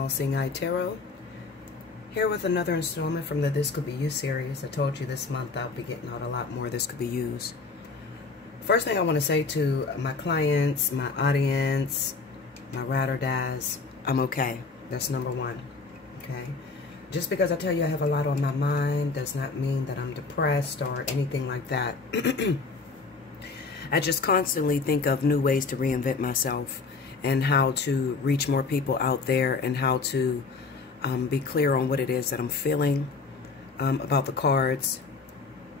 Allseeingeyetarot, here with another installment from the This Could Be You series. I told you this month I'll be getting out a lot more This Could Be Yous. First thing I want to say to my clients, my audience, my ride or dies, I'm okay. That's number one, okay? Just because I tell you I have a lot on my mind does not mean that I'm depressed or anything like that. I just constantly think of new ways to reinvent myself and how to reach more people out there and how to be clear on what it is that I'm feeling about the cards.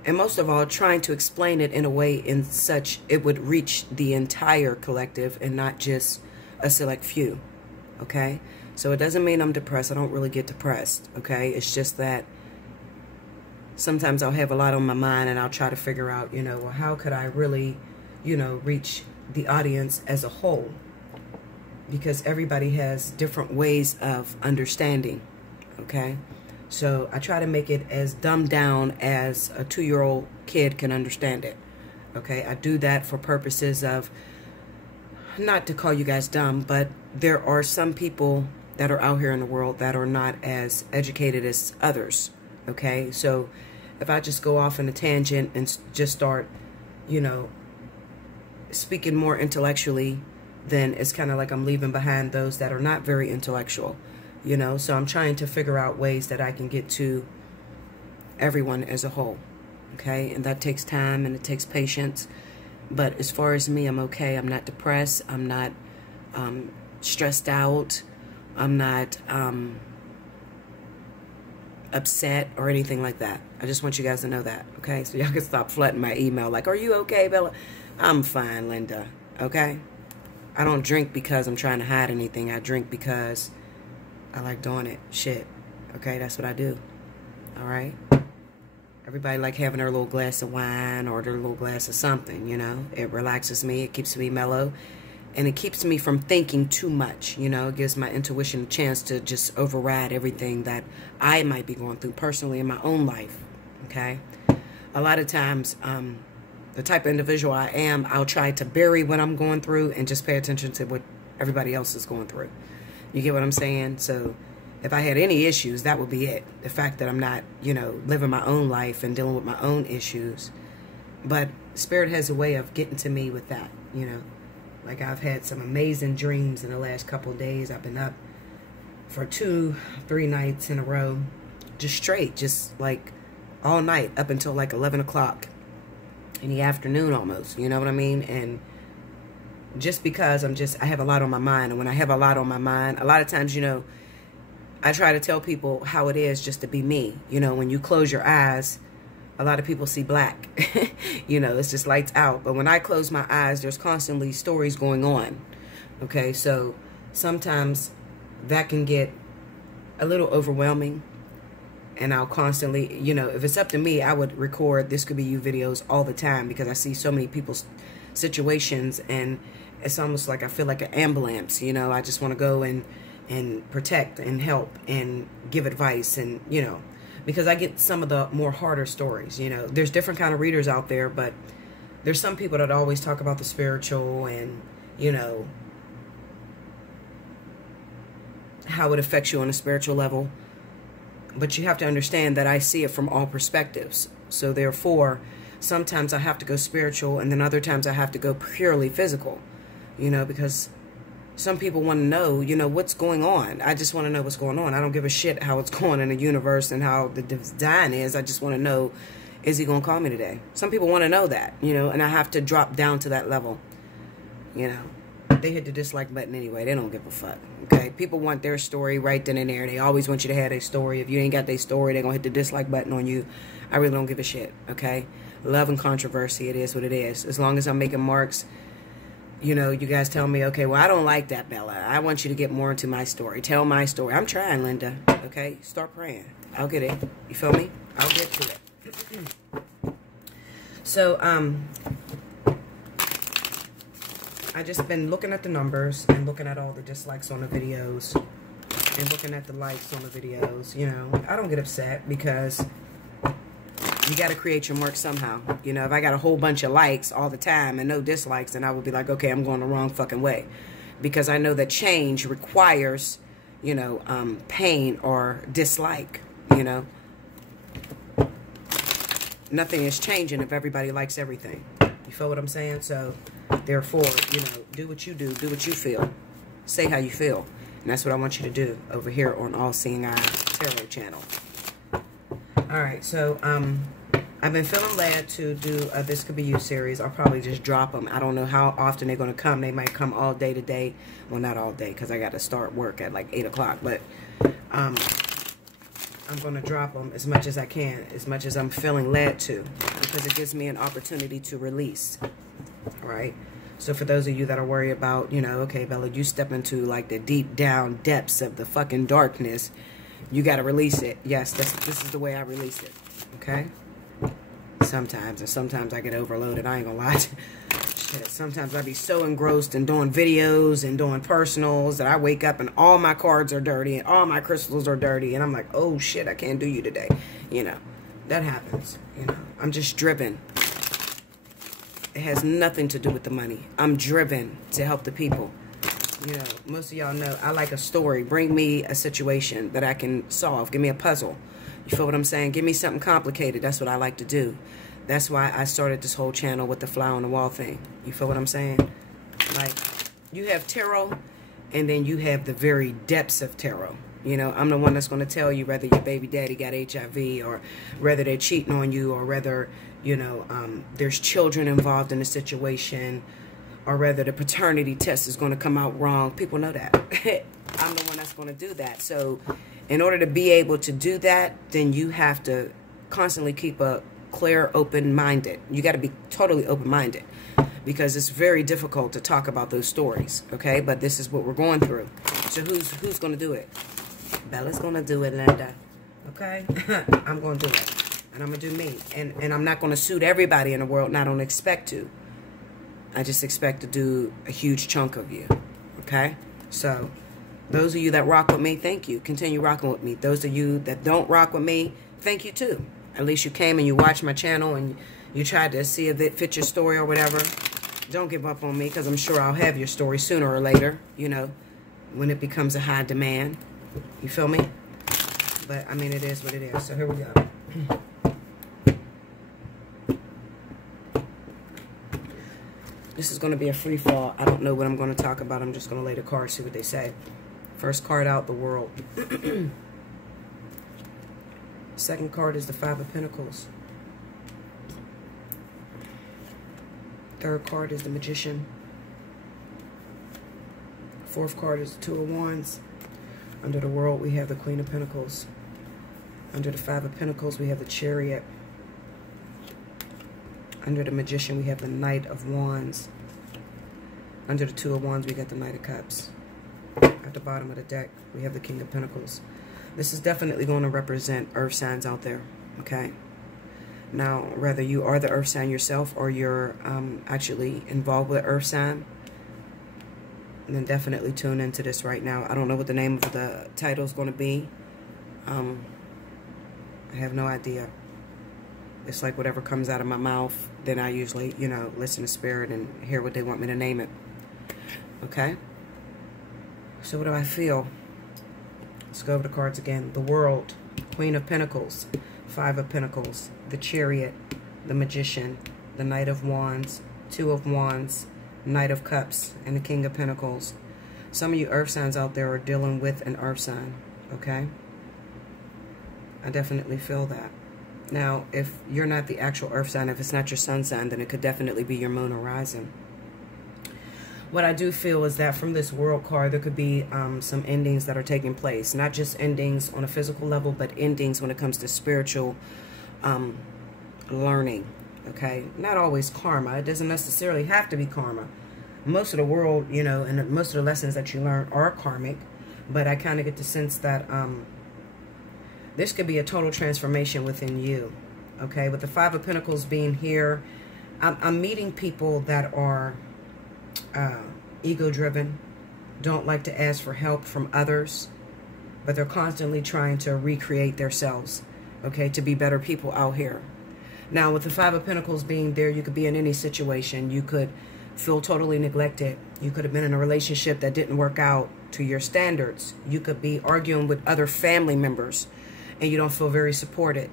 And most of all, trying to explain it in a way in such it would reach the entire collective and not just a select few, okay? So it doesn't mean I'm depressed. I don't really get depressed, okay? It's just that sometimes I'll have a lot on my mind and I'll try to figure out, you know, well, how could I really, you know, reach the audience as a whole? Because everybody has different ways of understanding, okay? So I try to make it as dumbed down as a 2-year-old kid can understand it, okay? I do that for purposes of, not to call you guys dumb, but there are some people that are out here in the world that are not as educated as others, okay? So if I just go off on a tangent and just start, you know, speaking more intellectually, then it's kind of like I'm leaving behind those that are not very intellectual, you know? So I'm trying to figure out ways that I can get to everyone as a whole, okay? And that takes time and it takes patience. But as far as me, I'm okay. I'm not depressed. I'm not stressed out. I'm not upset or anything like that. I just want you guys to know that, okay? So y'all can stop flooding my email like, are you okay, Bella? I'm fine, Linda, okay? I don't drink because I'm trying to hide anything. I drink because I like doing it. Shit, okay? That's what I do, all right? Everybody like having their little glass of wine or their little glass of something, you know? It relaxes me. It keeps me mellow. And it keeps me from thinking too much, you know? It gives my intuition a chance to just override everything that I might be going through personally in my own life, okay? A lot of times, the type of individual I am, I'll try to bury what I'm going through and just pay attention to what everybody else is going through. You get what I'm saying? So if I had any issues, that would be it. The fact that I'm not, you know, living my own life and dealing with my own issues. But Spirit has a way of getting to me with that, you know. Like I've had some amazing dreams in the last couple of days. I've been up for 2-3 nights in a row, just straight, just like all night up until like 11 o'clock in the afternoon almost, you know what I mean? And just because I have a lot on my mind. And when I have a lot on my mind, a lot of times, you know, I try to tell people how it is just to be me. You know, when you close your eyes, a lot of people see black. You know, it's just lights out. But when I close my eyes, there's constantly stories going on. Okay, so sometimes that can get a little overwhelming. And I'll constantly, you know, if it's up to me, I would record This Could Be You videos all the time because I see so many people's situations and it's almost like I feel like an ambulance, you know. I just want to go and protect and help and give advice and, you know, because I get some of the more harder stories, you know. There's different kind of readers out there, but there's some people that always talk about the spiritual and, you know, how it affects you on a spiritual level. But you have to understand that I see it from all perspectives. So therefore, sometimes I have to go spiritual and then other times I have to go purely physical, you know, because some people want to know, you know, what's going on. I just want to know what's going on. I don't give a shit how it's going in the universe and how the design is. I just want to know, is he going to call me today? Some people want to know that, you know, and I have to drop down to that level, you know. They hit the dislike button anyway. They don't give a fuck, okay? People want their story right then and there. They always want you to have their story. If you ain't got their story, they're going to hit the dislike button on you. I really don't give a shit, okay? Love and controversy, it is what it is. As long as I'm making marks, you know, you guys tell me, okay, well, I don't like that, Bella. I want you to get more into my story. Tell my story. I'm trying, Linda, okay? Start praying. I'll get it. You feel me? I'll get to it. So, I just been looking at the numbers and looking at all the dislikes on the videos and looking at the likes on the videos. You know, I don't get upset because you got to create your mark somehow. You know, if I got a whole bunch of likes all the time and no dislikes, then I will be like, okay, I'm going the wrong fucking way. Because I know that change requires you know, pain or dislike, you know. Nothing is changing if everybody likes everything. You feel what I'm saying? So, therefore, you know, do what you do what you feel. Say how you feel. And that's what I want you to do over here on Allseeingeyetarot channel. Alright, so, I've been feeling led to do a This Could Be You series. I'll probably just drop them. I don't know how often they're going to come. They might come all day today. Well, not all day because I got to start work at like 8 o'clock. But I'm going to drop them as much as I can, as much as I'm feeling led to, because it gives me an opportunity to release. All right? So for those of you that are worried about, you know, okay, Bella, you step into like the deep down depths of the fucking darkness. You got to release it. Yes, this is the way I release it. Okay? Sometimes, and sometimes I get overloaded. I ain't gonna lie. Shit, sometimes I be so engrossed in doing videos and doing personals that I wake up and all my cards are dirty and all my crystals are dirty, and I'm like, oh shit, I can't do you today. You know, that happens. You know, I'm just driven. It has nothing to do with the money. I'm driven to help the people. You know, most of y'all know I like a story. Bring me a situation that I can solve. Give me a puzzle. You feel what I'm saying? Give me something complicated. That's what I like to do. That's why I started this whole channel with the fly on the wall thing. You feel what I'm saying? Like, you have tarot, and then you have the very depths of tarot. You know, I'm the one that's going to tell you whether your baby daddy got HIV, or whether they're cheating on you, or whether, you know, there's children involved in the situation, or whether the paternity test is going to come out wrong. People know that. I'm the one that's going to do that. So in order to be able to do that, then you have to constantly keep a clear, open-minded. You got to be totally open-minded, because it's very difficult to talk about those stories, okay? But this is what we're going through. So who's going to do it? Bella's going to do it, Linda. Okay? I'm going to do it. And I'm going to do me. And I'm not going to suit everybody in the world, and I don't expect to. I just expect to do a huge chunk of you. Okay? So those of you that rock with me, thank you. Continue rocking with me. Those of you that don't rock with me, thank you too. At least you came and you watched my channel and you tried to see if it fit your story or whatever. Don't give up on me, because I'm sure I'll have your story sooner or later, you know, when it becomes a high demand. You feel me? But, I mean, it is what it is. So here we go. This is going to be a free fall. I don't know what I'm going to talk about. I'm just going to lay the cards, see what they say. First card out, the World. Second card is the Five of Pentacles. Third card is the Magician. Fourth card is the Two of Wands. Under the World, we have the Queen of Pentacles. Under the Five of Pentacles, we have the Chariot. Under the Magician, we have the Knight of Wands. Under the Two of Wands, we got the Knight of Cups. At the bottom of the deck, we have the King of Pentacles. This is definitely going to represent earth signs out there, okay? Now, whether you are the earth sign yourself or you're actually involved with earth sign, then definitely tune into this right now. I don't know what the name of the title is going to be. I have no idea. It's like whatever comes out of my mouth, then I usually, you know, listen to Spirit and hear what they want me to name it. Okay? So what do I feel? Let's go over the cards again. The World, Queen of Pentacles, Five of Pentacles, the Chariot, the Magician, the Knight of Wands, Two of Wands, Knight of Cups, and the King of Pentacles. Some of you earth signs out there are dealing with an earth sign, okay? I definitely feel that. Now, if you're not the actual earth sign, if it's not your sun sign, then it could definitely be your moon or rising. What I do feel is that from this World card, there could be some endings that are taking place. Not just endings on a physical level, but endings when it comes to spiritual learning, okay? Not always karma. It doesn't necessarily have to be karma. Most of the world, you know, and most of the lessons that you learn are karmic, but I kind of get the sense that this could be a total transformation within you, okay? With the Five of Pentacles being here, I'm meeting people that are ego-driven, don't like to ask for help from others, but they're constantly trying to recreate themselves, okay, to be better people out here. Now, with the Five of Pentacles being there, you could be in any situation. You could feel totally neglected. You could have been in a relationship that didn't work out to your standards. You could be arguing with other family members and you don't feel very supported,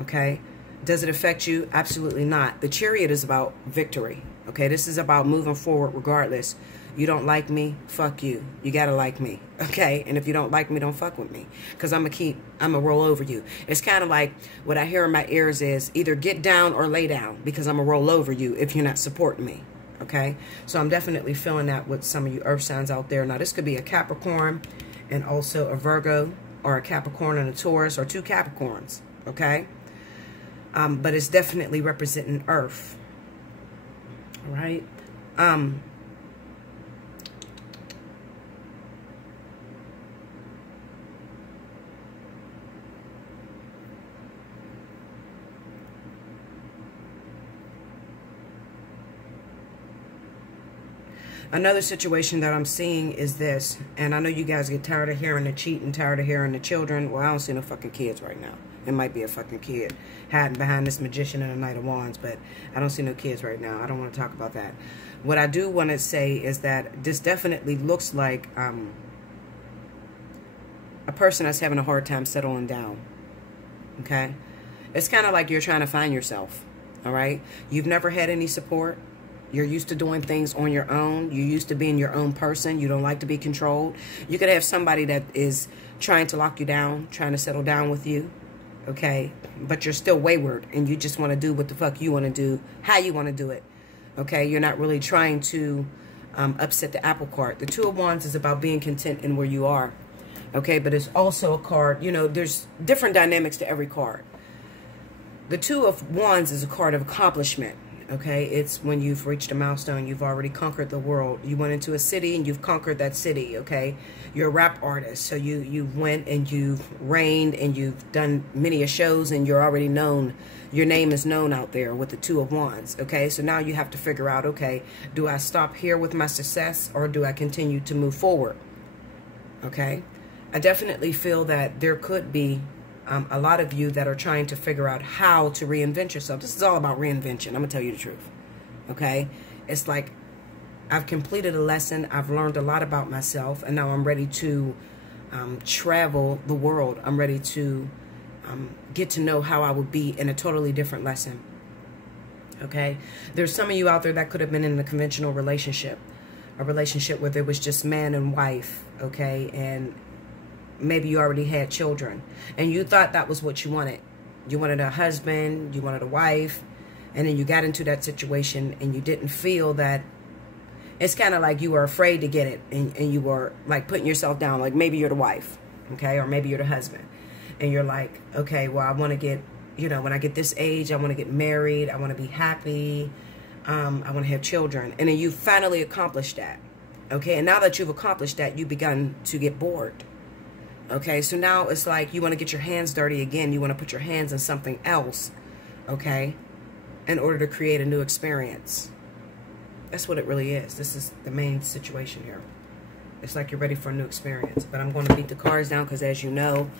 okay? Does it affect you? Absolutely not. The Chariot is about victory, okay? This is about moving forward regardless. You don't like me, fuck you. You gotta like me, okay? And if you don't like me, don't fuck with me, because I'm gonna roll over you. It's kind of like what I hear in my ears is either get down or lay down, because I'm gonna roll over you if you're not supporting me, okay? So I'm definitely feeling that with some of you earth signs out there. Now, this could be a Capricorn and also a Virgo, or a Capricorn and a Taurus, or two Capricorns, okay? But it's definitely representing earth, all right? Another situation that I'm seeing is this, and I know you guys get tired of hearing the cheating, tired of hearing the children. Well, I don't see no fucking kids right now. It might be a fucking kid hiding behind this magician and a Knight of Wands, but I don't see no kids right now. I don't want to talk about that. What I do want to say is that this definitely looks like a person that's having a hard time settling down, okay? It's kind of like you're trying to find yourself, all right? You've never had any support. You're used to doing things on your own. You're used to being your own person. You don't like to be controlled. You could have somebody that is trying to lock you down, trying to settle down with you, okay? But you're still wayward, and you just want to do what the fuck you want to do, how you want to do it, okay? You're not really trying to upset the apple cart. The Two of Wands is about being content in where you are, okay? But it's also a card, you know, there's different dynamics to every card. The Two of Wands is a card of accomplishment. Okay, it's when you've reached a milestone, you've already conquered the world. You went into a city and you've conquered that city, okay? You're a rap artist, so you went and you've reigned and you've done many shows and you're already known. Your name is known out there with the Two of Wands, okay? So now you have to figure out, okay, do I stop here with my success or do I continue to move forward, okay? I definitely feel that there could be a lot of you that are trying to figure out how to reinvent yourself. This is all about reinvention. I'm going to tell you the truth. Okay? It's like I've completed a lesson. I've learned a lot about myself. And now I'm ready to travel the world. I'm ready to get to know how I would be in a totally different lesson. Okay? There's some of you out there that could have been in a conventional relationship. A relationship where there was just man and wife. Okay? And maybe you already had children and you thought that was what you wanted. You wanted a husband, you wanted a wife, and then you got into that situation and you didn't feel that. It's kind of like you were afraid to get it and you were like putting yourself down, like maybe you're the wife, okay, or maybe you're the husband, and you're like, okay, well, I want to get, you know, when I get this age, I want to get married, I want to be happy, I want to have children, and then you finally accomplished that, okay, and now that you've accomplished that, you've begun to get bored. Okay, so now it's like you want to get your hands dirty again. You want to put your hands in something else, okay, in order to create a new experience. That's what it really is. This is the main situation here. It's like you're ready for a new experience. But I'm going to beat the cards down because, as you know,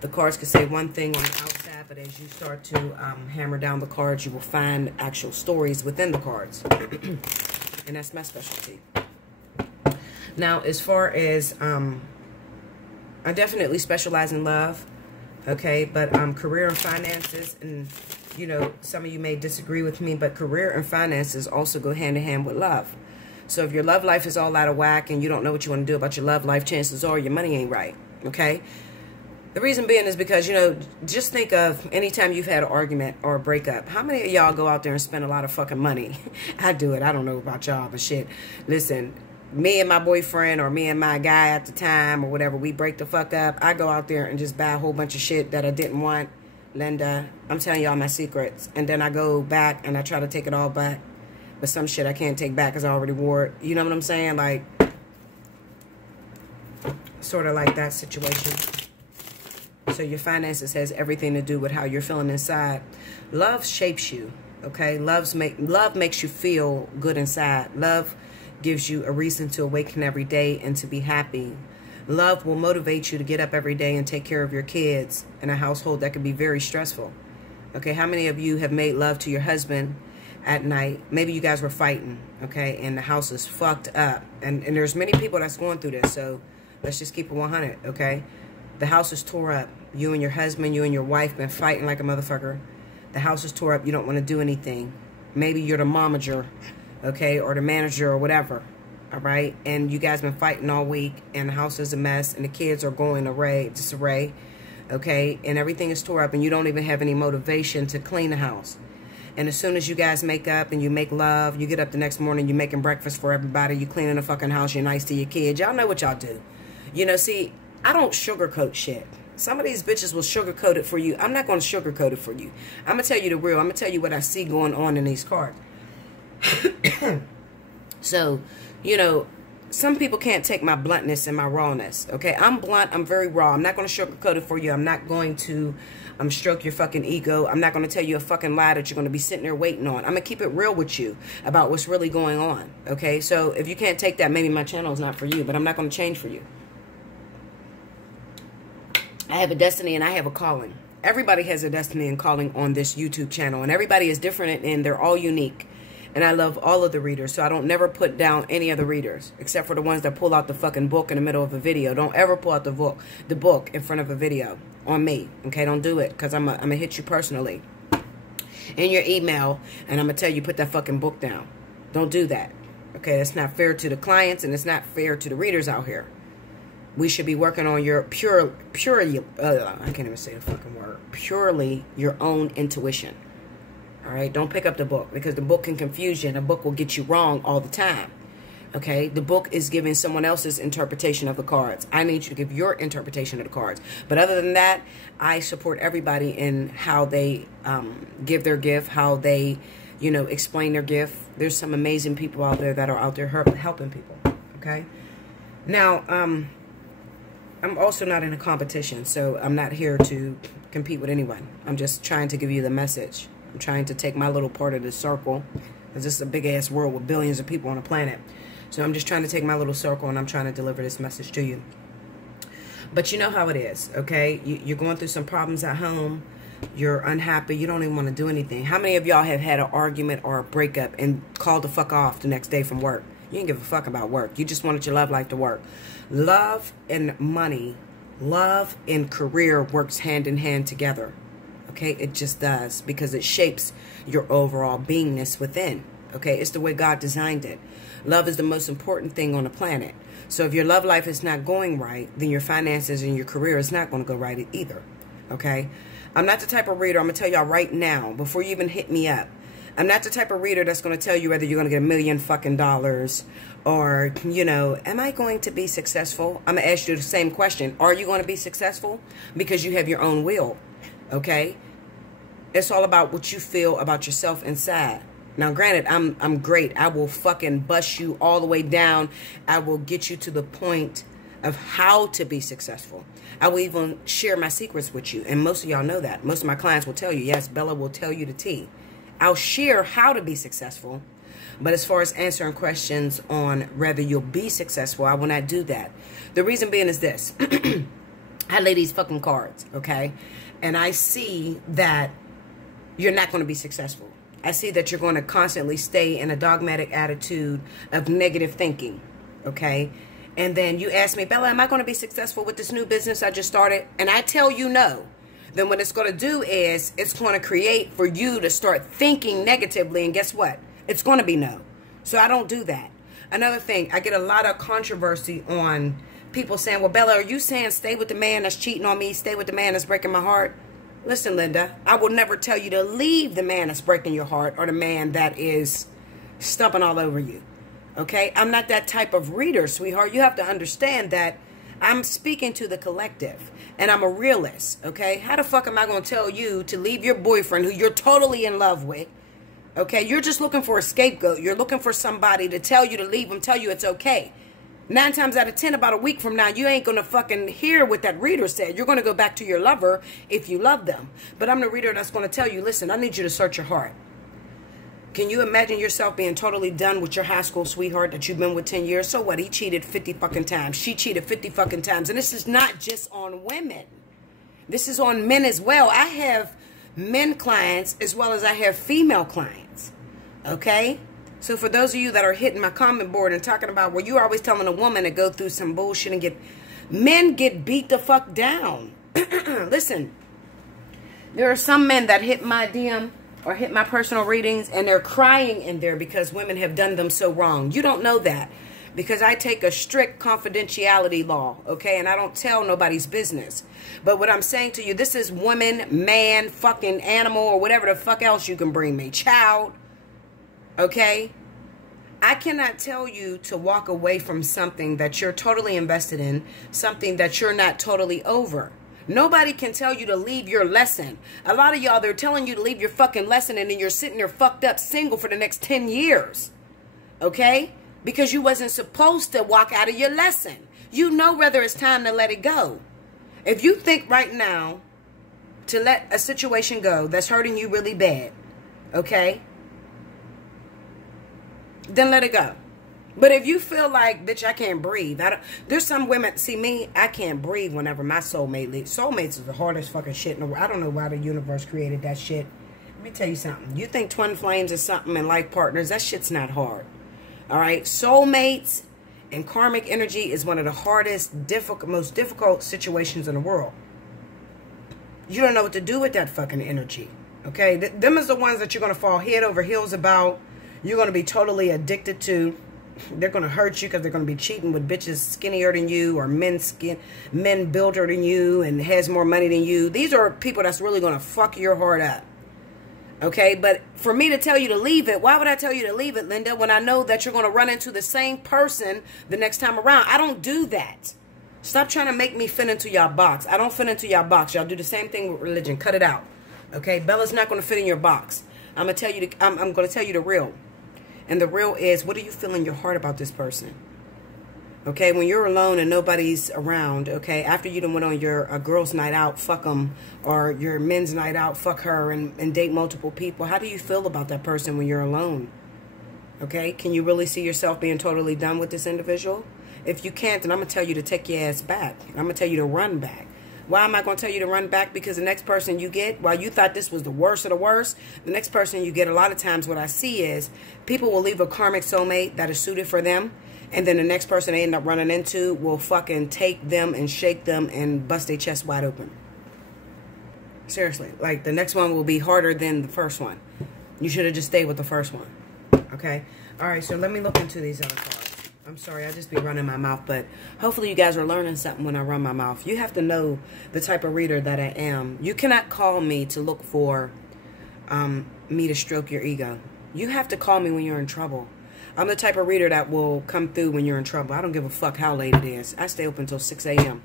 the cards could say one thing on the outside, but as you start to hammer down the cards, you will find actual stories within the cards. And that's my specialty. Now, as far as I definitely specialize in love, okay, but career and finances, and, you know, some of you may disagree with me, but career and finances also go hand in hand with love. So if your love life is all out of whack and you don't know what you want to do about your love life, chances are your money ain't right, okay? The reason being is because, you know, just think of anytime you've had an argument or a breakup. How many of y'all go out there and spend a lot of fucking money? I do it. I don't know about y'all, but shit, listen, me and my boyfriend or me and my guy at the time or whatever, we break the fuck up. I go out there and just buy a whole bunch of shit that I didn't want. Linda, I'm telling y'all my secrets. And then I go back and I try to take it all back. But some shit I can't take back because I already wore it. You know what I'm saying? Like, sort of like that situation. So your finances has everything to do with how you're feeling inside. Love shapes you, okay? Love makes you feel good inside. Love gives you a reason to awaken every day and to be happy. Love will motivate you to get up every day and take care of your kids in a household that can be very stressful. Okay, how many of you have made love to your husband at night. Maybe you guys were fighting, okay, and the house is fucked up. And there's many people that's going through this, so let's just keep it 100, okay? The house is tore up. You and your husband, you and your wife been fighting like a motherfucker. The house is tore up. You don't want to do anything. Maybe you're the momager, okay, or the manager or whatever, all right? And you guys been fighting all week, and the house is a mess, and the kids are going disarray, okay? And everything is tore up, and you don't even have any motivation to clean the house. And as soon as you guys make up and you make love, you get up the next morning, you're making breakfast for everybody, you cleaning the fucking house, you're nice to your kids. Y'all know what y'all do. You know, see, I don't sugarcoat shit. Some of these bitches will sugarcoat it for you. I'm not going to sugarcoat it for you. I'm going to tell you the real. I'm going to tell you what I see going on in these cards. So, you know, some people can't take my bluntness and my rawness, okay? I'm blunt. I'm very raw. I'm not going to sugarcoat it for you. I'm not going to stroke your fucking ego. I'm not going to tell you a fucking lie that you're going to be sitting there waiting on. I'm going to keep it real with you about what's really going on, okay? So if you can't take that, maybe my channel is not for you, but I'm not going to change for you. I have a destiny and I have a calling. Everybody has a destiny and calling on this YouTube channel, and everybody is different and they're all unique. And I love all of the readers, so I don't never put down any of the readers, except for the ones that pull out the fucking book in the middle of a video. Don't ever pull out the book in front of a video on me, okay? Don't do it, because I'm gonna hit you personally in your email, and I'm gonna tell you put that fucking book down. Don't do that, okay? That's not fair to the clients, and it's not fair to the readers out here. We should be working on your purely, I can't even say the fucking word, purely your own intuition. All right, don't pick up the book, because the book can confuse you and the book will get you wrong all the time. Okay, the book is giving someone else's interpretation of the cards. I need you to give your interpretation of the cards. But other than that, I support everybody in how they give their gift, how they, you know, explain their gift. There's some amazing people out there that are out there helping people. Okay, now I'm also not in a competition, so I'm not here to compete with anyone. I'm just trying to give you the message. I'm trying to take my little part of the circle, because this is a big-ass world with billions of people on the planet. So I'm just trying to take my little circle, and I'm trying to deliver this message to you. But you know how it is, okay? You're going through some problems at home. You're unhappy. You don't even want to do anything. How many of y'all have had an argument or a breakup and called the fuck off the next day from work? You didn't give a fuck about work. You just wanted your love life to work. Love and money, love and career works hand in hand together. Okay, it just does, because it shapes your overall beingness within. Okay, it's the way God designed it. Love is the most important thing on the planet. So if your love life is not going right, then your finances and your career is not going to go right either. Okay, I'm not the type of reader, I'm going to tell y'all right now, before you even hit me up, I'm not the type of reader that's going to tell you whether you're going to get $1 million fucking dollars or, you know, am I going to be successful? I'm going to ask you the same question. Are you going to be successful? Because you have your own will. Okay, it's all about what you feel about yourself inside. Now, granted, I'm great. I will fucking bust you all the way down. I will get you to the point of how to be successful. I will even share my secrets with you, and most of y'all know that. Most of my clients will tell you, yes, Bella will tell you the tea. I'll share how to be successful, but as far as answering questions on whether you'll be successful, I will not do that. The reason being is this. I lay these fucking cards, okay? And I see that you're not going to be successful. I see that you're going to constantly stay in a dogmatic attitude of negative thinking, okay? And then you ask me, Bella, am I going to be successful with this new business I just started? And I tell you no. Then what it's going to do is it's going to create for you to start thinking negatively. And guess what? It's going to be no. So I don't do that. Another thing, I get a lot of controversy on people saying, well, Bella, are you saying stay with the man that's cheating on me? Stay with the man that's breaking my heart? Listen, Linda, I will never tell you to leave the man that's breaking your heart or the man that is stumping all over you. Okay? I'm not that type of reader, sweetheart. You have to understand that I'm speaking to the collective, and I'm a realist, okay? How the fuck am I going to tell you to leave your boyfriend who you're totally in love with, okay? You're just looking for a scapegoat. You're looking for somebody to tell you to leave him, tell you it's okay. 9 times out of 10, about a week from now, you ain't going to fucking hear what that reader said. You're going to go back to your lover if you love them. But I'm the reader that's going to tell you, listen, I need you to search your heart. Can you imagine yourself being totally done with your high school sweetheart that you've been with 10 years? So what? He cheated 50 fucking times. She cheated 50 fucking times. And this is not just on women. This is on men as well. I have men clients as well as I have female clients. Okay? So for those of you that are hitting my comment board and talking about, well, you're always telling a woman to go through some bullshit and men get beat the fuck down. Listen, there are some men that hit my DM or hit my personal readings and they're crying in there because women have done them so wrong. You don't know that because I take a strict confidentiality law, okay? And I don't tell nobody's business. But what I'm saying to you, this is woman, man, fucking animal, or whatever the fuck else you can bring me. Child, okay? I cannot tell you to walk away from something that you're totally invested in, something that you're not totally over. Nobody can tell you to leave your lesson. A lot of y'all, they're telling you to leave your fucking lesson and then you're sitting there fucked up single for the next 10 years. Okay? Because you wasn't supposed to walk out of your lesson. You know whether it's time to let it go. If you think right now to let a situation go that's hurting you really bad, okay, then let it go. But if you feel like, bitch, I can't breathe. There's some women, see me, I can't breathe whenever my soulmate leaves. Soulmates is the hardest fucking shit in the world. I don't know why the universe created that shit. Let me tell you something. You think twin flames is something in life partners, that shit's not hard. All right? Soulmates and karmic energy is one of the hardest, most difficult situations in the world. You don't know what to do with that fucking energy. Okay? Them is the ones that you're going to fall head over heels about. You're going to be totally addicted to. They're going to hurt you because they're going to be cheating with bitches skinnier than you or men builder than you and has more money than you. These are people that's really going to fuck your heart up. Okay, but for me to tell you to leave it, why would I tell you to leave it, Linda, when I know that you're going to run into the same person the next time around? I don't do that. Stop trying to make me fit into y'all box. I don't fit into y'all box. Y'all do the same thing with religion. Cut it out. Okay, Bella's not going to fit in your box. I'm going to tell you the real. And the real is, what do you feel in your heart about this person? Okay, when you're alone and nobody's around, okay, after you done went on your girl's night out, fuck them, or your men's night out, fuck her, and date multiple people, how do you feel about that person when you're alone? Okay, can you really see yourself being totally done with this individual? If you can't, then I'm going to tell you to take your ass back. I'm going to tell you to run back. Why am I going to tell you to run back? Because the next person you get, while you thought this was the worst of the worst, the next person you get, a lot of times what I see is people will leave a karmic soulmate that is suited for them, and then the next person they end up running into will fucking take them and shake them and bust their chest wide open. Seriously. Like, the next one will be harder than the first one. You should have just stayed with the first one. Okay? All right, so let me look into these other cards. I'm sorry, I just be running my mouth, but hopefully you guys are learning something when I run my mouth. You have to know the type of reader that I am. You cannot call me to look for me to stroke your ego. You have to call me when you're in trouble. I'm the type of reader that will come through when you're in trouble. I don't give a fuck how late it is. I stay open until 6 a.m.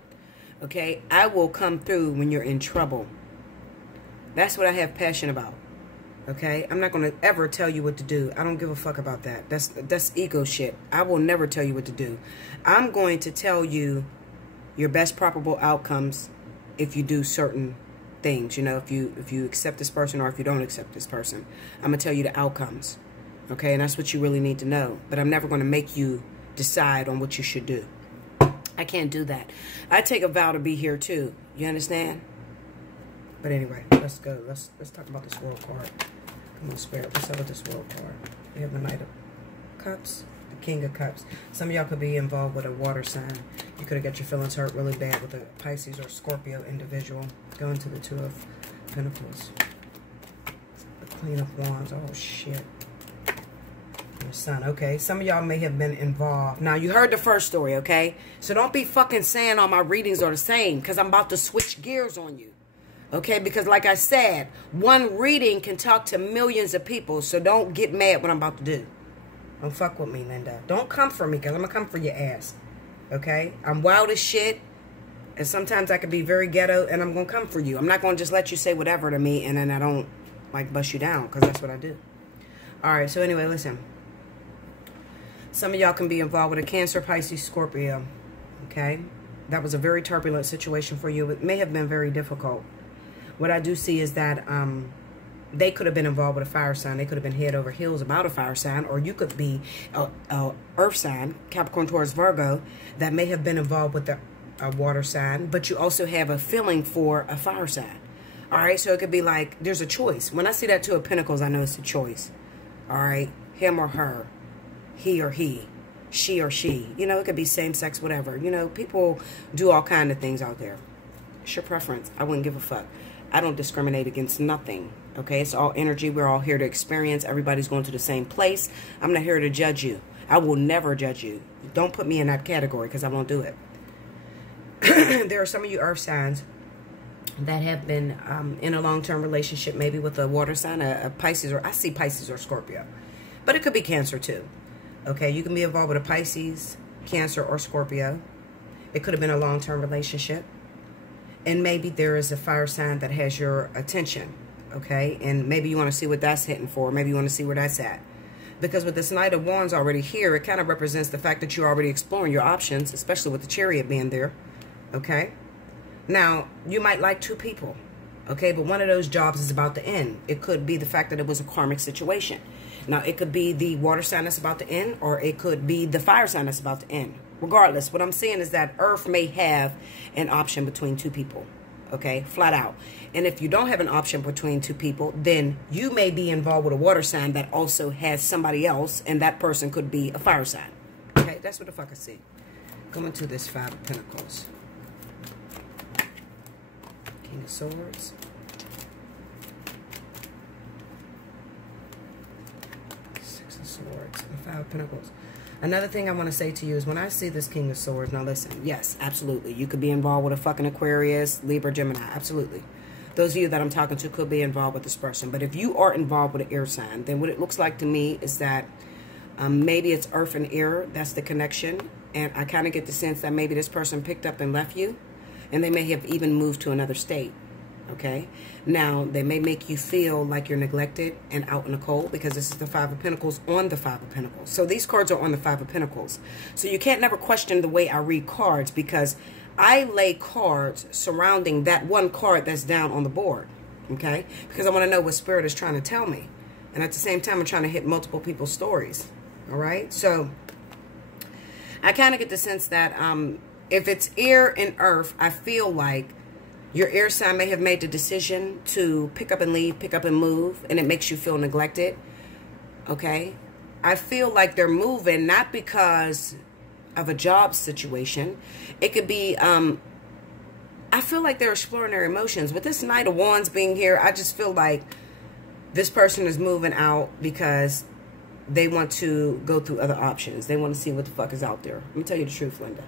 Okay? I will come through when you're in trouble. That's what I have passion about. Okay, I'm not going to ever tell you what to do. I don't give a fuck about that. That's ego shit. I will never tell you what to do. I'm going to tell you your best probable outcomes if you do certain things. You know, if you accept this person or if you don't accept this person. I'm going to tell you the outcomes. Okay, and that's what you really need to know. But I'm never going to make you decide on what you should do. I can't do that. I take a vow to be here too. You understand? But anyway, let's go. Let's talk about this world card. Come on, Spirit. What's up with this world card? We have the Knight of Cups, the King of Cups. Some of y'all could be involved with a water sign. You could have got your feelings hurt really bad with a Pisces or Scorpio individual. Going to the Two of Pentacles. The Queen of Wands. Oh, shit. Your Sun. Okay. Some of y'all may have been involved. Now, you heard the first story, okay? So don't be fucking saying all my readings are the same because I'm about to switch gears on you. Okay, because like I said, one reading can talk to millions of people, so don't get mad what I'm about to do. Don't fuck with me, Linda. Don't come for me, because I'm going to come for your ass. Okay? I'm wild as shit, and sometimes I can be very ghetto, and I'm going to come for you. I'm not going to just let you say whatever to me, and then I don't, like, bust you down, because that's what I do. Alright, so anyway, listen. Some of y'all can be involved with a Cancer, Pisces, Scorpio. Okay? That was a very turbulent situation for you. It may have been very difficult. What I do see is that they could have been involved with a fire sign. They could have been head over heels about a fire sign. Or you could be a earth sign, Capricorn, Taurus, Virgo, that may have been involved with a water sign. But you also have a feeling for a fire sign. All right, so it could be like there's a choice. When I see that Two of Pentacles, I know it's a choice. All right? Him or her. He or he. She or she. You know, it could be same-sex, whatever. You know, people do all kind of things out there. It's your preference. I wouldn't give a fuck. I don't discriminate against nothing. Okay? It's all energy. We're all here to experience. Everybody's going to the same place. I'm not here to judge you. I will never judge you. Don't put me in that category because I won't do it. There are some of you earth signs that have been in a long-term relationship, maybe with a water sign, a Pisces, or I see Pisces or Scorpio. But it could be Cancer too. Okay, you can be involved with a Pisces, Cancer, or Scorpio. It could have been a long-term relationship. And maybe there is a fire sign that has your attention. Okay, and maybe you want to see what that's hitting for. Maybe you want to see where that's at. Because with this Knight of Wands already here, it kind of represents the fact that you're already exploring your options, especially with the Chariot being there. Okay? Now, you might like two people. Okay? But one of those jobs is about to end. It could be the fact that it was a karmic situation. Now, it could be the water sign that's about to end, or it could be the fire sign that's about to end. Regardless, what I'm saying is that Earth may have an option between two people. Okay? Flat out. And if you don't have an option between two people, then you may be involved with a water sign that also has somebody else, and that person could be a fire sign. Okay? That's what the fuck I see. Going to this Five of Pentacles. King of Swords. Six of Swords. And Five of Pentacles. Another thing I want to say to you is when I see this King of Swords, now listen, yes, absolutely. You could be involved with a fucking Aquarius, Libra, Gemini. Absolutely. Those of you that I'm talking to could be involved with this person. But if you are involved with an air sign, then what it looks like to me is that maybe it's earth and air. That's the connection. And I kind of get the sense that maybe this person picked up and left you. And they may have even moved to another state. Okay? Now, they may make you feel like you're neglected and out in the cold because this is the Five of Pentacles on the Five of Pentacles. So these cards are on the Five of Pentacles. So you can't never question the way I read cards because I lay cards surrounding that one card that's down on the board. Okay? Because I want to know what Spirit is trying to tell me. And at the same time, I'm trying to hit multiple people's stories. All right? So I kind of get the sense that if it's air and earth, I feel like your air sign may have made the decision to pick up and leave, pick up and move, and it makes you feel neglected. Okay? I feel like they're moving not because of a job situation. It could be, I feel like they're exploring their emotions. With this Knight of Wands being here, I just feel like this person is moving out because they want to go through other options. They want to see what the fuck is out there. Let me tell you the truth, Linda.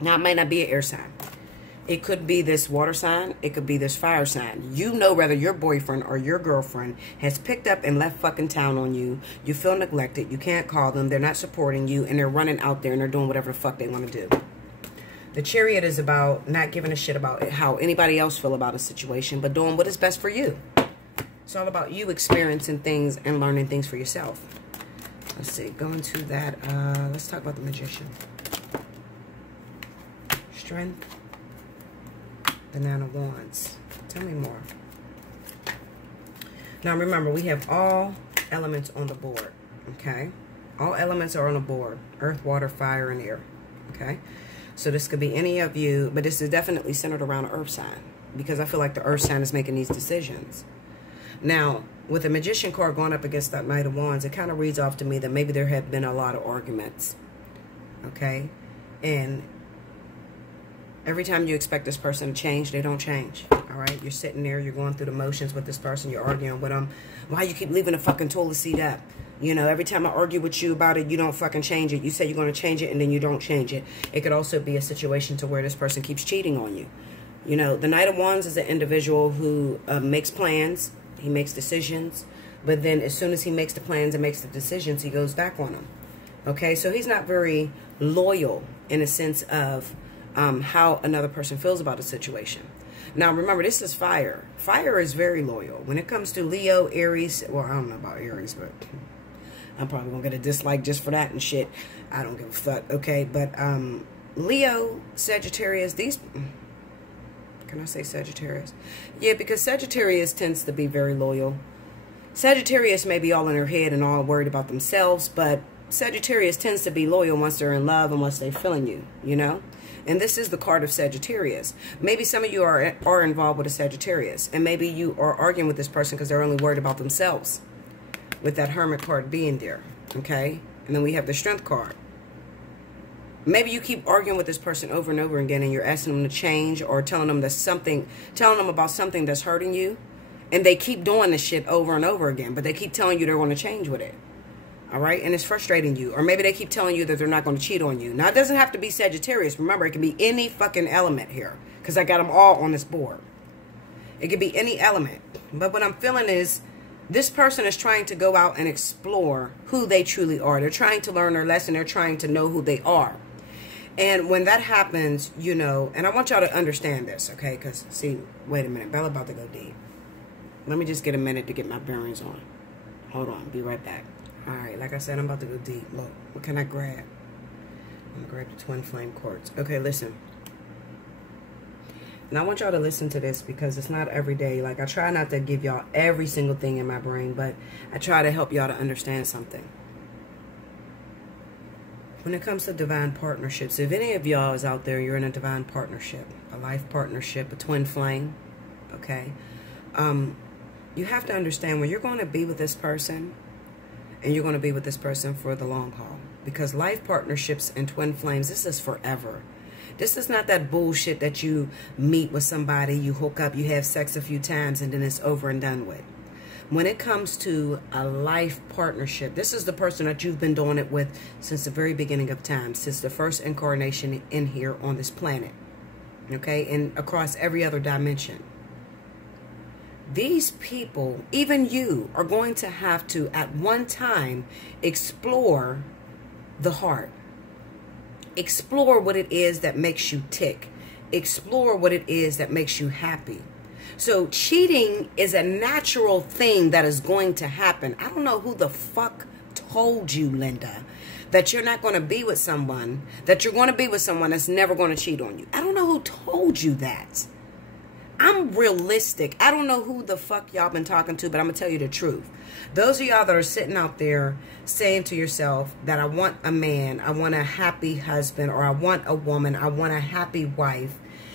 Now, it might not be an air sign. It could be this water sign. It could be this fire sign. You know whether your boyfriend or your girlfriend has picked up and left fucking town on you. You feel neglected. You can't call them. They're not supporting you. And they're running out there and they're doing whatever the fuck they want to do. The Chariot is about not giving a shit about how anybody else feel about a situation, but doing what is best for you. It's all about you experiencing things and learning things for yourself. Let's see. Going to that. Let's talk about the Magician. Strength. The Nine of Wands. Tell me more. Now remember, we have all elements on the board. Okay? All elements are on the board. Earth, water, fire, and air. Okay? So this could be any of you, but this is definitely centered around an earth sign. Because I feel like the earth sign is making these decisions. Now, with the Magician card going up against that Knight of Wands, it kind of reads off to me that maybe there have been a lot of arguments. Okay? And every time you expect this person to change, they don't change. All right? You're sitting there. You're going through the motions with this person. You're arguing with them. Why you keep leaving the fucking toilet seat up? You know, every time I argue with you about it, you don't fucking change it. You say you're going to change it, and then you don't change it. It could also be a situation to where this person keeps cheating on you. You know, the Knight of Wands is an individual who makes plans. He makes decisions. But then as soon as he makes the plans and makes the decisions, he goes back on them. Okay? So he's not very loyal in a sense of how another person feels about a situation. Now, remember, this is fire. Fire is very loyal. When it comes to Leo, Aries, well, I don't know about Aries, but I'm probably going to get a dislike just for that and shit. I don't give a fuck, okay? But Leo, Sagittarius, these... Can I say Sagittarius? Yeah, because Sagittarius tends to be very loyal. Sagittarius may be all in their head and all worried about themselves, but Sagittarius tends to be loyal once they're in love and once they're feeling you, you know? And this is the card of Sagittarius. Maybe some of you are involved with a Sagittarius. And maybe you are arguing with this person because they're only worried about themselves. With that Hermit card being there. Okay? And then we have the Strength card. Maybe you keep arguing with this person over and over again and you're asking them to change or telling them about something that's hurting you. And they keep doing this shit over and over again. But they keep telling you they're going to change with it. All right? And it's frustrating you. Or maybe they keep telling you that they're not going to cheat on you. Now, it doesn't have to be Sagittarius. Remember, it can be any fucking element here. Because I got them all on this board. It could be any element. But what I'm feeling is this person is trying to go out and explore who they truly are. They're trying to learn their lesson. They're trying to know who they are. And when that happens, you know, and I want y'all to understand this, okay? Because, see, wait a minute. Bella about to go deep. Let me just get a minute to get my bearings on. Hold on. Be right back. All right, like I said, I'm about to go deep. Look, what can I grab? I'm going to grab the twin flame quartz. Okay, listen. And I want y'all to listen to this because it's not every day. Like, I try not to give y'all every single thing in my brain, but I try to help y'all to understand something. When it comes to divine partnerships, if any of y'all is out there, you're in a divine partnership, a life partnership, a twin flame, okay? You have to understand when you're going to be with this person, and you're going to be with this person for the long haul. Because life partnerships and twin flames, this is forever. This is not that bullshit that you meet with somebody, you hook up, you have sex a few times, and then it's over and done with. When it comes to a life partnership, this is the person that you've been doing it with since the very beginning of time, since the first incarnation in here on this planet. Okay? And across every other dimension. These people, even you, are going to have to, at one time, explore the heart. Explore what it is that makes you tick. Explore what it is that makes you happy. So cheating is a natural thing that is going to happen. I don't know who the fuck told you, Linda, that you're not going to be with someone, that you're going to be with someone that's never going to cheat on you. I don't know who told you that. I'm realistic. I don't know who the fuck y'all been talking to, but I'm going to tell you the truth. Those of y'all that are sitting out there saying to yourself that I want a man, I want a happy husband, or I want a woman, I want a happy wife,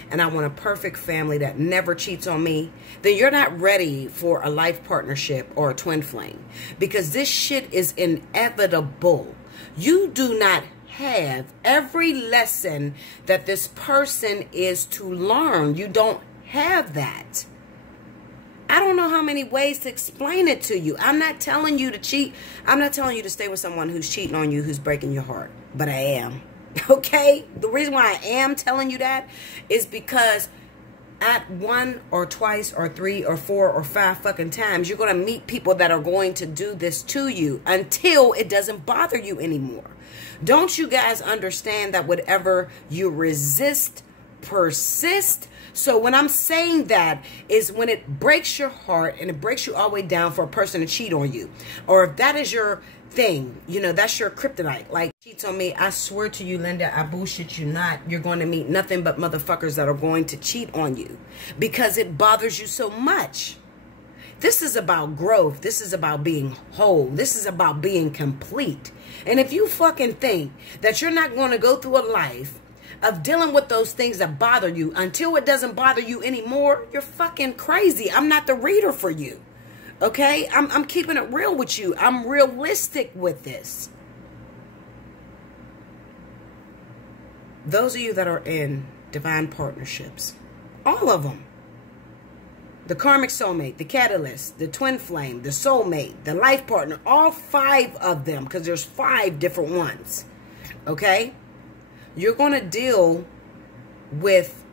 and I want a perfect family that never cheats on me, then you're not ready for a life partnership or a twin flame. Because this shit is inevitable. You do not have every lesson that this person is to learn. You don't have that. I don't know how many ways to explain it to you. I'm not telling you to cheat. I'm not telling you to stay with someone who's cheating on you, who's breaking your heart. But I am. Okay? The reason why I am telling you that is because at 1 or twice or 3 or 4 or 5 fucking times, you're going to meet people that are going to do this to you until it doesn't bother you anymore. Don't you guys understand that whatever you resist persist? So when I'm saying that is when it breaks your heart and it breaks you all the way down for a person to cheat on you. Or if that is your thing, you know, that's your kryptonite. Like, cheats on me, I swear to you, Linda, I bullshit you not. You're going to meet nothing but motherfuckers that are going to cheat on you because it bothers you so much. This is about growth. This is about being whole. This is about being complete. And if you fucking think that you're not going to go through a life of dealing with those things that bother you until it doesn't bother you anymore, you're fucking crazy. I'm not the reader for you. Okay? I'm keeping it real with you. I'm realistic with this. Those of you that are in divine partnerships, all of them, the karmic soulmate, the catalyst, the twin flame, the soulmate, the life partner, all 5 of them, because there's 5 different ones. Okay? You're going to deal with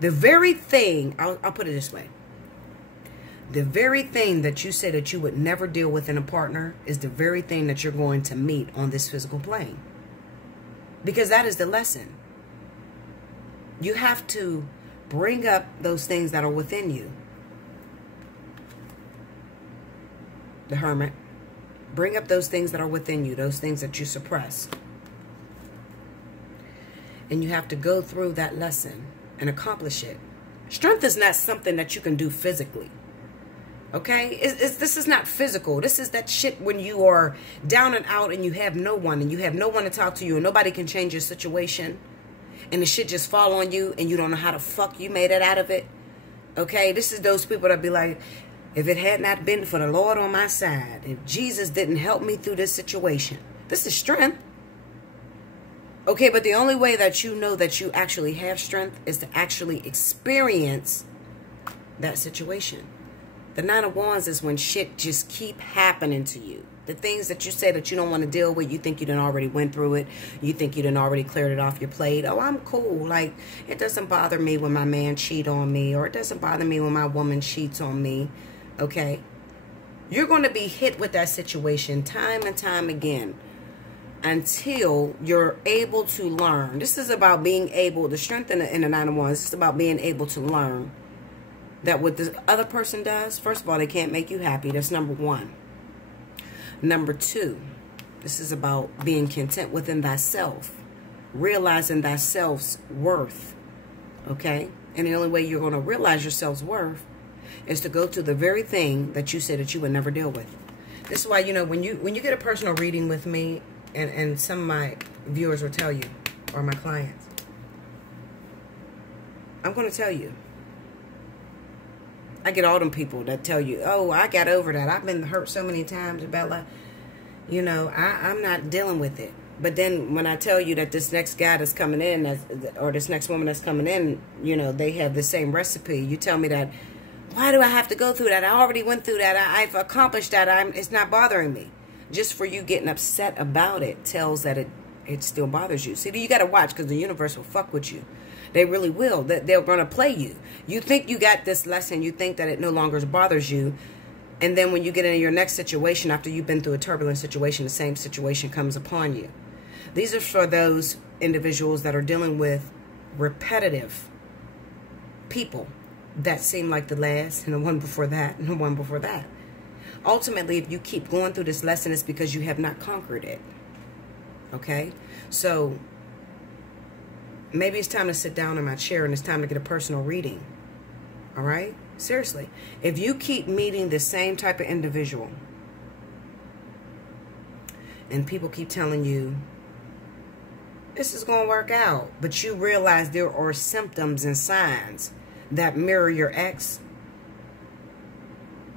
the very thing, I'll put it this way. The very thing that you said that you would never deal with in a partner is the very thing that you're going to meet on this physical plane. Because that is the lesson. You have to bring up those things that are within you. The Hermit. Bring up those things that are within you, those things that you suppress. And you have to go through that lesson and accomplish it. Strength is not something that you can do physically. Okay? This is not physical. This is that shit when you are down and out and you have no one to talk to you and nobody can change your situation. And the shit just fall on you and you don't know how the fuck you made it out of it. Okay? This is those people that be like, if it had not been for the Lord on my side, if Jesus didn't help me through this situation. This is strength. Okay, but the only way that you know that you actually have strength is to actually experience that situation. The Nine of Wands is when shit just keep happening to you. The things that you say that you don't want to deal with, you think you done already went through it. You think you done already cleared it off your plate. Oh, I'm cool. Like, it doesn't bother me when my man cheat on me, or it doesn't bother me when my woman cheats on me. Okay? You're going to be hit with that situation time and time again until you're able to learn. This is about being able, the strength in the Nine of Wands, it's about being able to learn that what the other person does, first of all, they can't make you happy. That's number one. Number two, this is about being content within thyself, realizing thyself's worth, okay? And the only way you're going to realize your self-worth is to go to the very thing that you said that you would never deal with. This is why, you know, when you get a personal reading with me, and some of my viewers will tell you, or my clients, I'm going to tell you. I get all them people that tell you, oh, I got over that. I've been hurt so many times, Bella. You know, I'm not dealing with it. But then when I tell you that this next guy that's coming in, or this next woman that's coming in, you know, they have the same recipe. You tell me that, why do I have to go through that? I already went through that. I've accomplished that. It's not bothering me. Just for you getting upset about it tells that it still bothers you. See, you got to watch, because the universe will fuck with you. They really will. They're going to play you. You think you got this lesson. You think that it no longer bothers you. And then when you get into your next situation, after you've been through a turbulent situation, the same situation comes upon you. These are for those individuals that are dealing with repetitive people that seem like the last, and the one before that, and the one before that. Ultimately, if you keep going through this lesson, it's because you have not conquered it. Okay? So maybe it's time to sit down in my chair and it's time to get a personal reading. All right? Seriously. If you keep meeting the same type of individual and people keep telling you, this is going to work out, but you realize there are symptoms and signs that mirror your ex,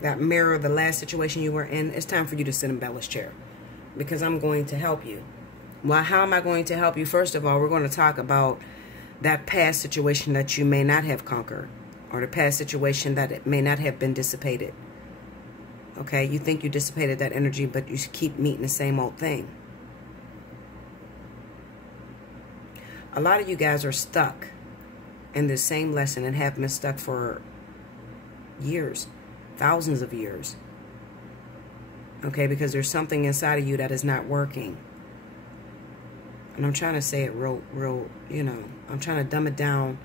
that mirror the last situation you were in, it's time for you to sit in Bella's chair, because I'm going to help you. Well, how am I going to help you? First of all, we're going to talk about that past situation that you may not have conquered, or the past situation that it may not have been dissipated. Okay, you think you dissipated that energy, but you keep meeting the same old thing. A lot of you guys are stuck in the same lesson and have been stuck for years, thousands of years. Okay, because there's something inside of you that is not working. And I'm trying to say it real, you know, I'm trying to dumb it down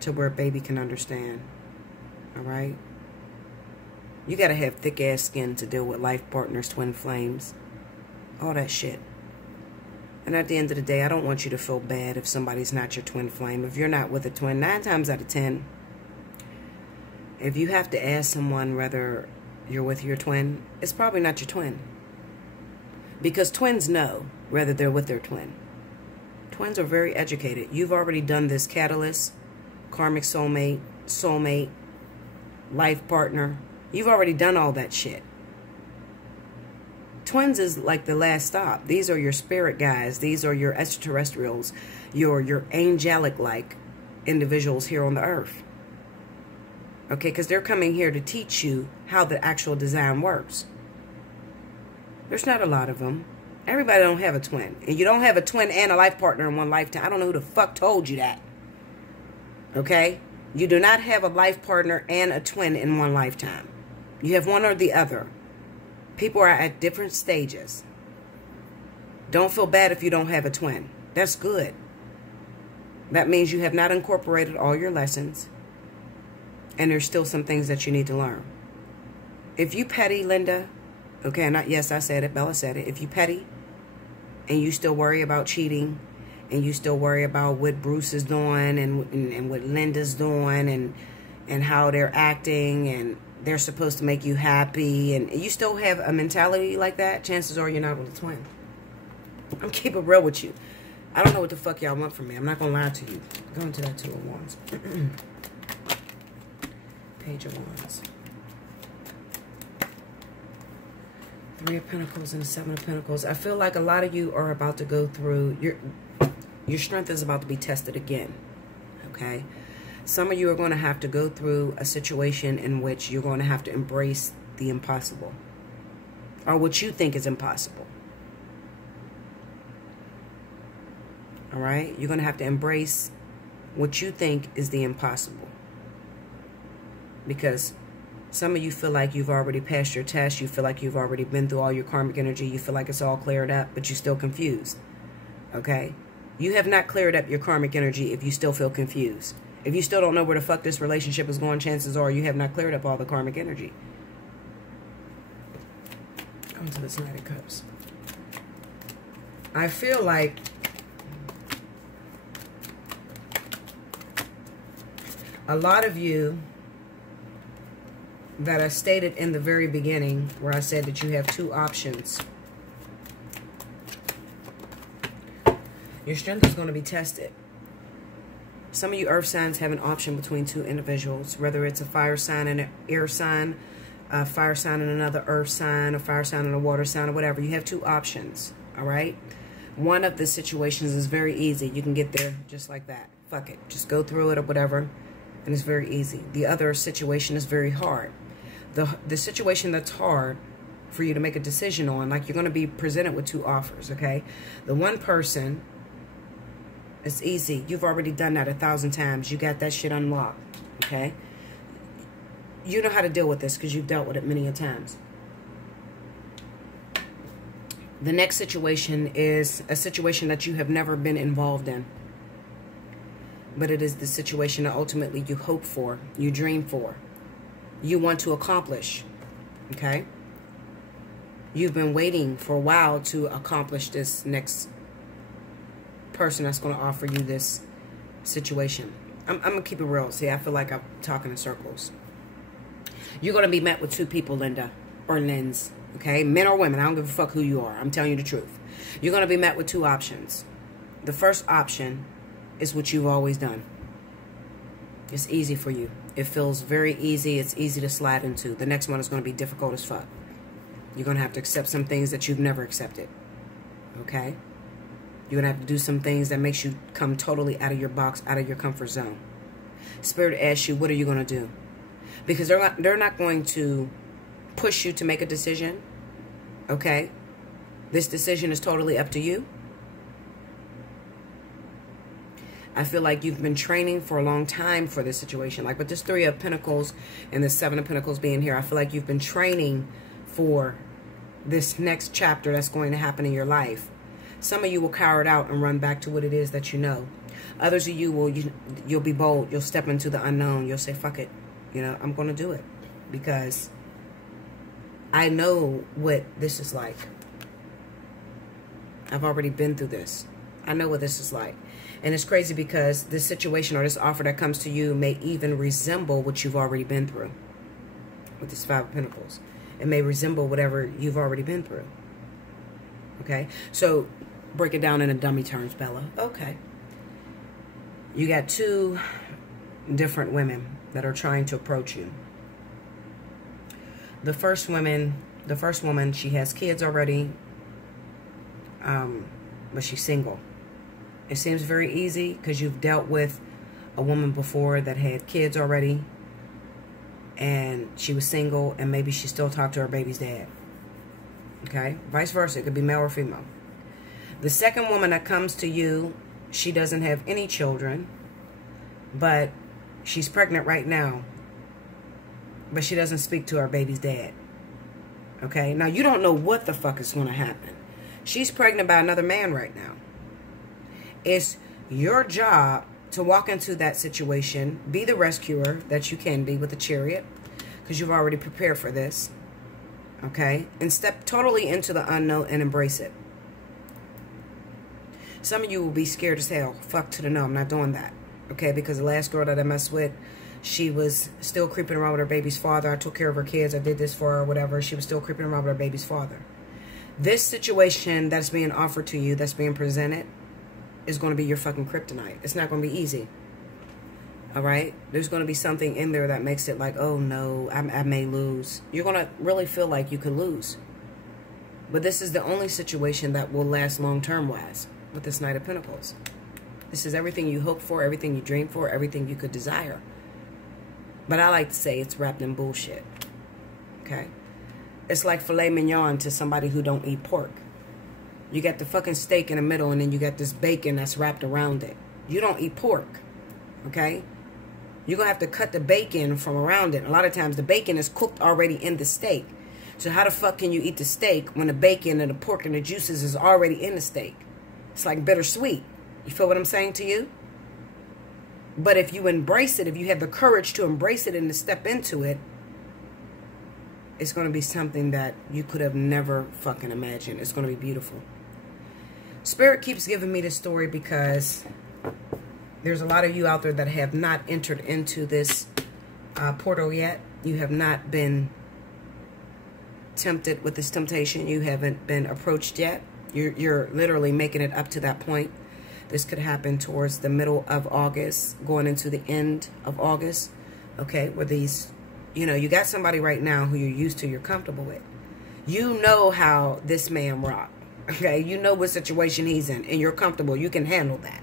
to where baby can understand. All right? You got to have thick-ass skin to deal with life partners, twin flames, all that shit. And at the end of the day, I don't want you to feel bad if somebody's not your twin flame. If you're not with a twin, 9 times out of 10, if you have to ask someone whether you're with your twin, it's probably not your twin. Because twins know whether they're with their twin. Twins are very educated. You've already done this catalyst, karmic soulmate, life partner. You've already done all that shit. Twins is like the last stop. These are your spirit guys. These are your extraterrestrials, your angelic-like individuals here on the earth. Okay, because they're coming here to teach you how the actual design works. There's not a lot of them. Everybody don't have a twin. And you don't have a twin and a life partner in one lifetime. I don't know who the fuck told you that. Okay? You do not have a life partner and a twin in one lifetime. You have one or the other. People are at different stages. Don't feel bad if you don't have a twin. That's good. That means you have not incorporated all your lessons. And there's still some things that you need to learn. If you petty, Linda, okay, not yes, I said it, Bella said it. If you petty and you still worry about cheating, and you still worry about what Bruce is doing and what Linda's doing and how they're acting, and they're supposed to make you happy, and you still have a mentality like that, chances are you're not with a twin. I'm keeping it real with you. I don't know what the fuck y'all want from me. I'm not going to lie to you. Go into that Two of Wands. Page of Wands. Three of Pentacles and the Seven of Pentacles. I feel like a lot of you are about to go through, your strength is about to be tested again. Okay? Some of you are going to have to go through a situation in which you're going to have to embrace the impossible. Or what you think is impossible. Alright? You're going to have to embrace what you think is the impossible. Because some of you feel like you've already passed your test. You feel like you've already been through all your karmic energy. You feel like it's all cleared up, but you're still confused. Okay? You have not cleared up your karmic energy if you still feel confused. If you still don't know where the fuck this relationship is going, chances are you have not cleared up all the karmic energy. Come to this Knight of Cups. I feel like a lot of you that I stated in the very beginning, where I said that you have two options. Your strength is going to be tested. Some of you earth signs have an option between two individuals, whether it's a fire sign and an air sign, a fire sign and another earth sign, a fire sign and a water sign, or whatever. You have two options, all right? One of the situations is very easy. You can get there just like that. Fuck it. Just go through it or whatever, and it's very easy. The other situation is very hard. The situation that's hard for you to make a decision on, like you're going to be presented with two offers, okay? The one person, it's easy. You've already done that 1,000 times. You got that shit unlocked, okay? You know how to deal with this because you've dealt with it many a times. The next situation is a situation that you have never been involved in. But it is the situation that ultimately you hope for, you dream for, you want to accomplish, okay? You've been waiting for a while to accomplish this next person that's going to offer you this situation. I'm going to keep it real. See, I feel like I'm talking in circles. You're going to be met with two people, Linda, or Lens, okay? Men or women, I don't give a fuck who you are. I'm telling you the truth. You're going to be met with two options. The first option is what you've always done. It's easy for you. It feels very easy. It's easy to slide into. The next one is going to be difficult as fuck. You're going to have to accept some things that you've never accepted. Okay? You're going to have to do some things that makes you come totally out of your box, out of your comfort zone. Spirit asks you, what are you going to do? Because they're not going to push you to make a decision. Okay? This decision is totally up to you. I feel like you've been training for a long time for this situation. Like with this Three of Pentacles and the Seven of Pentacles being here, I feel like you've been training for this next chapter that's going to happen in your life. Some of you will cower it out and run back to what it is that you know. Others of you will, you'll be bold. You'll step into the unknown. You'll say, fuck it. You know, I'm going to do it. Because I know what this is like. I've already been through this. I know what this is like. And it's crazy because this situation or this offer that comes to you may even resemble what you've already been through. With this Five of Pentacles. It may resemble whatever you've already been through. Okay? So, break it down in a dummy terms, Bella. Okay. You got two different women that are trying to approach you. The first woman, she has kids already. But she's single. It seems very easy because you've dealt with a woman before that had kids already. And she was single and maybe she still talked to her baby's dad. Okay? Vice versa. It could be male or female. The second woman that comes to you, she doesn't have any children. But she's pregnant right now. But she doesn't speak to her baby's dad. Okay? Now, you don't know what the fuck is going to happen. She's pregnant by another man right now. It's your job to walk into that situation, be the rescuer that you can be with the Chariot, because you've already prepared for this, okay? And step totally into the unknown and embrace it. Some of you will be scared as hell. Fuck to the no, I'm not doing that, okay? Because the last girl that I messed with, She was still creeping around with her baby's father. I took care of her kids. I did this for her, whatever. She was still creeping around with her baby's father. This situation that's being offered to you, that's being presented, is going to be your fucking kryptonite. It's not going to be easy. All right? There's going to be something in there that makes it like, oh no, I may lose. You're going to really feel like you could lose. But this is the only situation that will last long-term wise with this Knight of Pentacles. This is everything you hope for, everything you dream for, everything you could desire. But I like to say it's wrapped in bullshit. Okay? It's like filet mignon to somebody who don't eat pork. You got the fucking steak in the middle, and then you got this bacon that's wrapped around it. You don't eat pork. Okay? You're going to have to cut the bacon from around it. A lot of times the bacon is cooked already in the steak. So how the fuck can you eat the steak when the bacon and the pork and the juices is already in the steak? It's like bittersweet. You feel what I'm saying to you? But if you embrace it, if you have the courage to embrace it and to step into it, it's going to be something that you could have never fucking imagined. It's going to be beautiful. Spirit keeps giving me this story because there's a lot of you out there that have not entered into this portal yet. You have not been tempted with this temptation. You haven't been approached yet. You're literally making it up to that point. This could happen towards the middle of August, going into the end of August. Okay, where these, you know, you got somebody right now who you're used to, you're comfortable with. You know how this man rock. Okay, you know what situation he's in, and you're comfortable. You can handle that.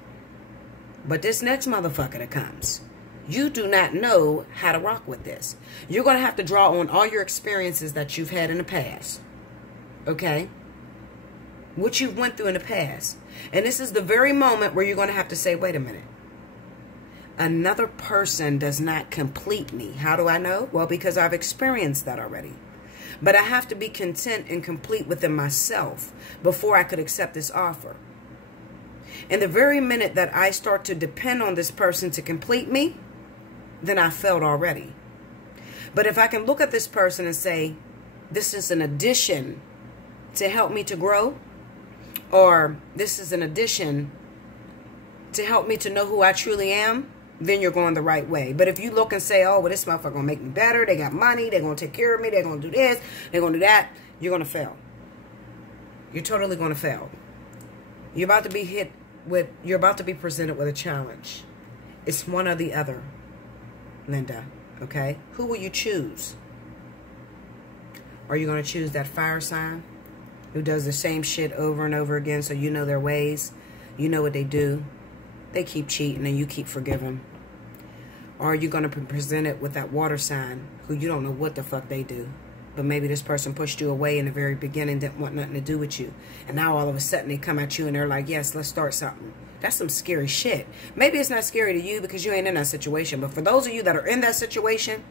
But this next motherfucker that comes, you do not know how to rock with this. You're going to have to draw on all your experiences that you've had in the past. Okay? What you've went through in the past. And this is the very moment where you're going to have to say, wait a minute. Another person does not complete me. How do I know? Well, because I've experienced that already. But I have to be content and complete within myself before I could accept this offer. And the very minute that I start to depend on this person to complete me, then I failed already. But if I can look at this person and say, this is an addition to help me to grow, or this is an addition to help me to know who I truly am, then you're going the right way. But if you look and say, oh, well, this motherfucker gonna make me better, they got money, they're gonna take care of me, they're gonna do this, they're gonna do that, you're gonna fail. You're totally gonna fail. You're about to be hit with, you're about to be presented with a challenge. It's one or the other, Linda, okay? Who will you choose? Are you going to choose that fire sign who does the same shit over and over again, so you know their ways, you know what they do, they keep cheating and you keep forgiving? Or are you going to be presented with that water sign who you don't know what the fuck they do, but maybe this person pushed you away in the very beginning, didn't want nothing to do with you, and now all of a sudden they come at you and they're like, yes, let's start something. That's some scary shit. Maybe it's not scary to you because you ain't in that situation, but for those of you that are in that situation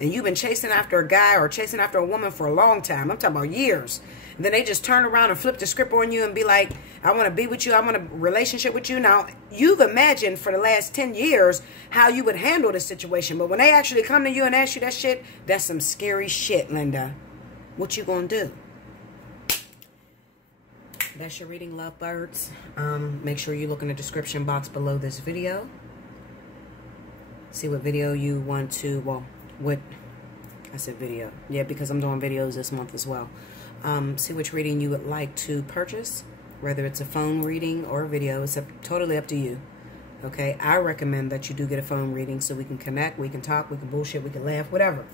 and you've been chasing after a guy or chasing after a woman for a long time, I'm talking about years, and then they just turn around and flip the script on you and be like, I want to be with you, I want a relationship with you. Now, you've imagined for the last 10 years how you would handle this situation, but when they actually come to you and ask you that shit, that's some scary shit, Linda. What you gonna do? That's your reading, lovebirds. Make sure you look in the description box below this video. See what video you want to, well, what, I said video. Yeah, because I'm doing videos this month as well. See which reading you would like to purchase, whether it's a phone reading or a video. It's totally up to you. Okay, I recommend that you do get a phone reading so we can connect, we can talk, we can bullshit, we can laugh, whatever.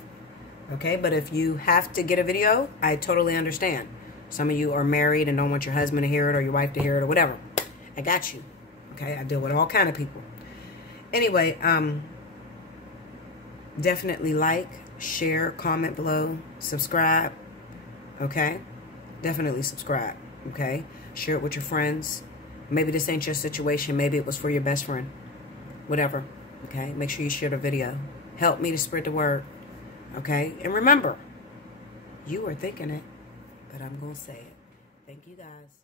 Okay, but if you have to get a video, I totally understand. Some of you are married and don't want your husband to hear it or your wife to hear it or whatever. I got you. Okay, I deal with all kind of people. Anyway, definitely like, share, comment below, subscribe. Okay, definitely subscribe. Okay, share it with your friends. Maybe this ain't your situation. Maybe it was for your best friend. Whatever. Okay, make sure you share the video. Help me to spread the word. Okay, and remember, you are thinking it, but I'm going to say it. Thank you, guys.